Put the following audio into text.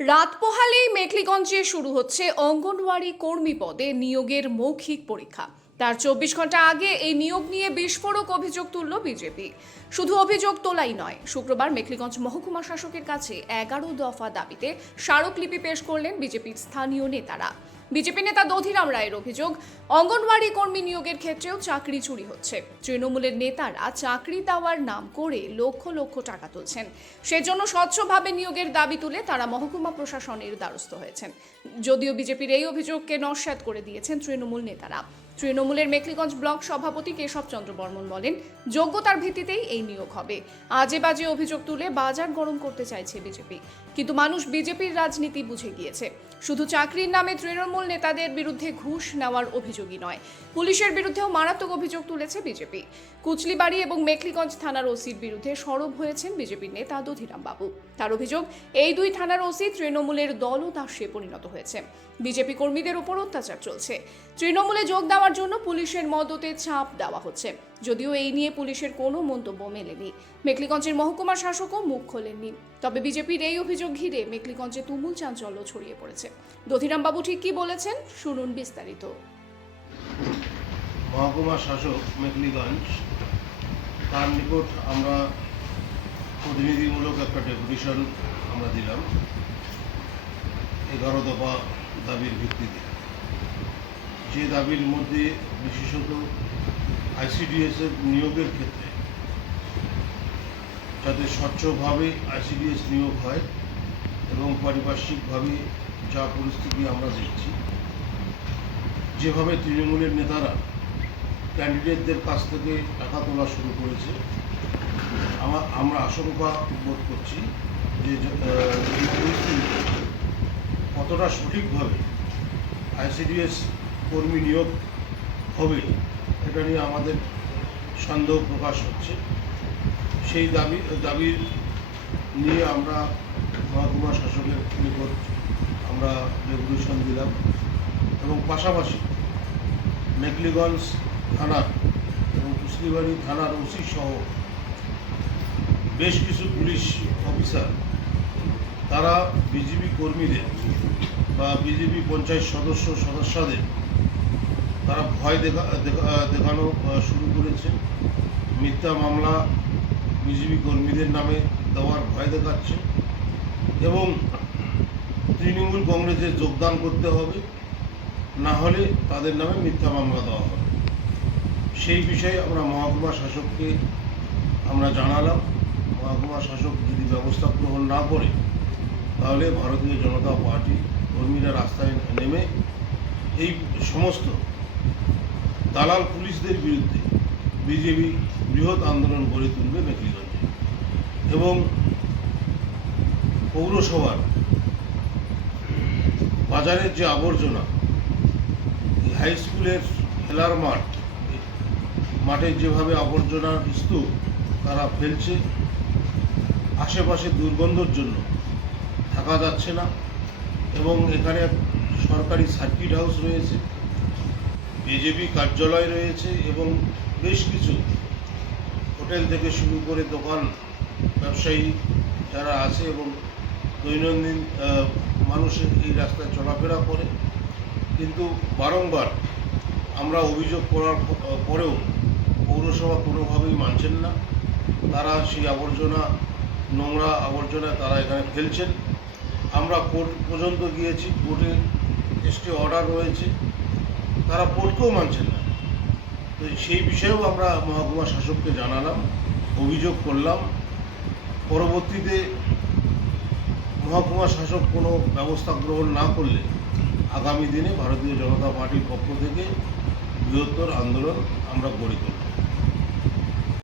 রাত পোহালেই মেখলিগঞ্জে শুরু হচ্ছে অঙ্গনওয়াড়ি কর্মী পদে নিয়োগের মৌখিক পরীক্ষা। তার চব্বিশ ঘণ্টা আগে এই নিয়োগ নিয়ে বিস্ফোরক অভিযোগ তুলল বিজেপি। শুধু অভিযোগ তোলাই নয়, শুক্রবার মেখলিগঞ্জ মহকুমা শাসকের কাছে এগারো দফা দাবিতে স্মারকলিপি পেশ করলেন বিজেপির স্থানীয় নেতারা। বিজেপি নেতা দধিরাম রায়ের অভিযোগ, অঙ্গনওয়াড়ি কর্মী নিয়োগের ক্ষেত্রেও চাকরি চুরি হচ্ছে। তৃণমূলের নেতারা চাকরি দেওয়ার নাম করে লক্ষ লক্ষ টাকা তুলছেন। সেজন্য স্বচ্ছভাবে নিয়োগের দাবি তুলে তারা মহকুমা প্রশাসনের দ্বারস্থ হয়েছেন। যদিও বিজেপির এই অভিযোগকে নস্যাৎ করে দিয়েছেন তৃণমূল নেতারা। তৃণমূলের মেখলিগঞ্জ ব্লক সভাপতি কেশব চন্দ্র বর্মন বলেন, যোগ্যতার ভিত্তিতেই এই নিয়োগ হবে। আজে বাজে অভিযোগ তুলে বাজার গরম করতে চাইছে বিজেপি। কিন্তু মানুষ বিজেপির রাজনীতি বুঝে গিয়েছে। শুধু চাকরির নামে তৃণমূল নেতাদের বিরুদ্ধে ঘুষ নেওয়ার অভিযোগই নয়। পুলিশের বিরুদ্ধেও মারাত্মক অভিযোগ তুলেছে বিজেপি। কুচলিবাড়ি এবং মেখলিগঞ্জ থানার ওসির বিরুদ্ধে সরব হয়েছেন বিজেপির নেতা দধিরাম বাবু। তার অভিযোগ, এই দুই থানার ওসি তৃণমূলের দলদাসে পরিণত হয়েছে। বিজেপি কর্মীদের উপর অত্যাচার চলছে। তৃণমূলে যোগ দেওয়ার জন্য পুলিশের মদতে চাপ দেওয়া হচ্ছে। যদিও এই নিয়ে পুলিশের কোনো মন্তব্য মেলেনি। মেখলিগঞ্জের মহকুমা শাসকও মুখ খোলেননি। তবে বিজেপির এই অভিযোগ ঘিরে মেখলিগঞ্জে তুমুল চাঞ্চল্য ছড়িয়ে পড়েছে। দধিরাম বাবু ঠিক কি বলেছেন, শুনুন বিস্তারিত। মহকুমা শাসক মেখলিগঞ্জ, তার নিকট আমরা প্রতিনিধিমূলক একটা ডেপুটেশন আমরা দিলাম। এগারো দফা দাবির ভিত্তিতে। যে দাবির মধ্যে বিশেষত আইসিডিএস এর নিয়োগের ক্ষেত্রে যাতে স্বচ্ছভাবে আইসিডিএস নিয়োগ হয় এবং পারিপার্শ্বিকভাবে যা পরিস্থিতি আমরা দেখছি, যেভাবে তৃণমূলের নেতারা ক্যান্ডিডেটদের কাছ থেকে টাকা তোলা শুরু করেছে আমার আমরা আশঙ্কা বোধ করছি যে এই কতটা সঠিকভাবে আইসিডিএস কর্মী নিয়োগ হবে এটা নিয়ে আমাদের সন্দেহ প্রকাশ হচ্ছে। সেই দাবি দাবির নিয়ে আমরা মহকুমা শাসকের নিকট আমরা রেগুলেশন দিলাম। এবং পাশাপাশি মেকলিগঞ্জ থানার এবং কুসলিবাড়ি থানার ওসি সহ বেশ কিছু পুলিশ অফিসার, তারা বিজেপি কর্মীদের বা বিজেপি পঞ্চায়েত সদস্য সদস্যদের তারা ভয় দেখা, দেখা- দেখানো শুরু করেছে। মিথ্যা মামলা বিজেপি কর্মীদের নামে দেওয়ার ভয় দেখাচ্ছে। এবং তৃণমূল কংগ্রেসে যোগদান করতে হবে, না হলে তাদের নামে মিথ্যা মামলা দেওয়া হবে। সেই বিষয়ে আমরা মহকুমা শাসককে আমরা জানালাম, মহকুমা শাসক যদি ব্যবস্থা গ্রহণ না করে, তাহলে ভারতীয় জনতা পার্টি কর্মীরা রাস্তায় নেমে এই সমস্ত দালাল পুলিশদের বিরুদ্ধে বিজেপি বৃহৎ আন্দোলন গড়ে তুলবে মেকলিগঞ্জে এবং পৌরসভার বাজারের যে আবর্জনা, হাই স্কুলের খেলার মাঠ, মাঠে যেভাবে আবর্জনার স্তূপ তারা ফেলছে। আশেপাশে দুর্গন্ধর জন্য থাকা যাচ্ছে না এবং এখানে সরকারি সার্কিট হাউস রয়েছে বিজেপি কার্যালয় রয়েছে এবং বেশ কিছু হোটেল থেকে শুরু করে দোকান, ব্যবসায়ী যারা আছে এবং দৈনন্দিন আহ, মানুষের এই রাস্তায় চলাফেরা করে। কিন্তু বারংবার আমরা অভিযোগ করার পরেও পৌরসভা কোনোভাবেই মানছেন না। তারা সেই আবর্জনা নোংরা আবর্জনা তারা এখানে ফেলছেন। আমরা কোর্ট পর্যন্ত গিয়েছি কোর্টে এসটি অর্ডার রয়েছে। তারা কোর্টকেও মানছেন না। তো সেই বিষয়েও আমরা মহকুমা শাসককে জানালাম অভিযোগ করলাম। পরবর্তীতে মহকুমা শাসক কোনো ব্যবস্থা গ্রহণ না করলে আগামী দিনে ভারতীয় জনতা পার্টির পক্ষ থেকে বৃহত্তর আন্দোলন আমরা গড়ে তুলব।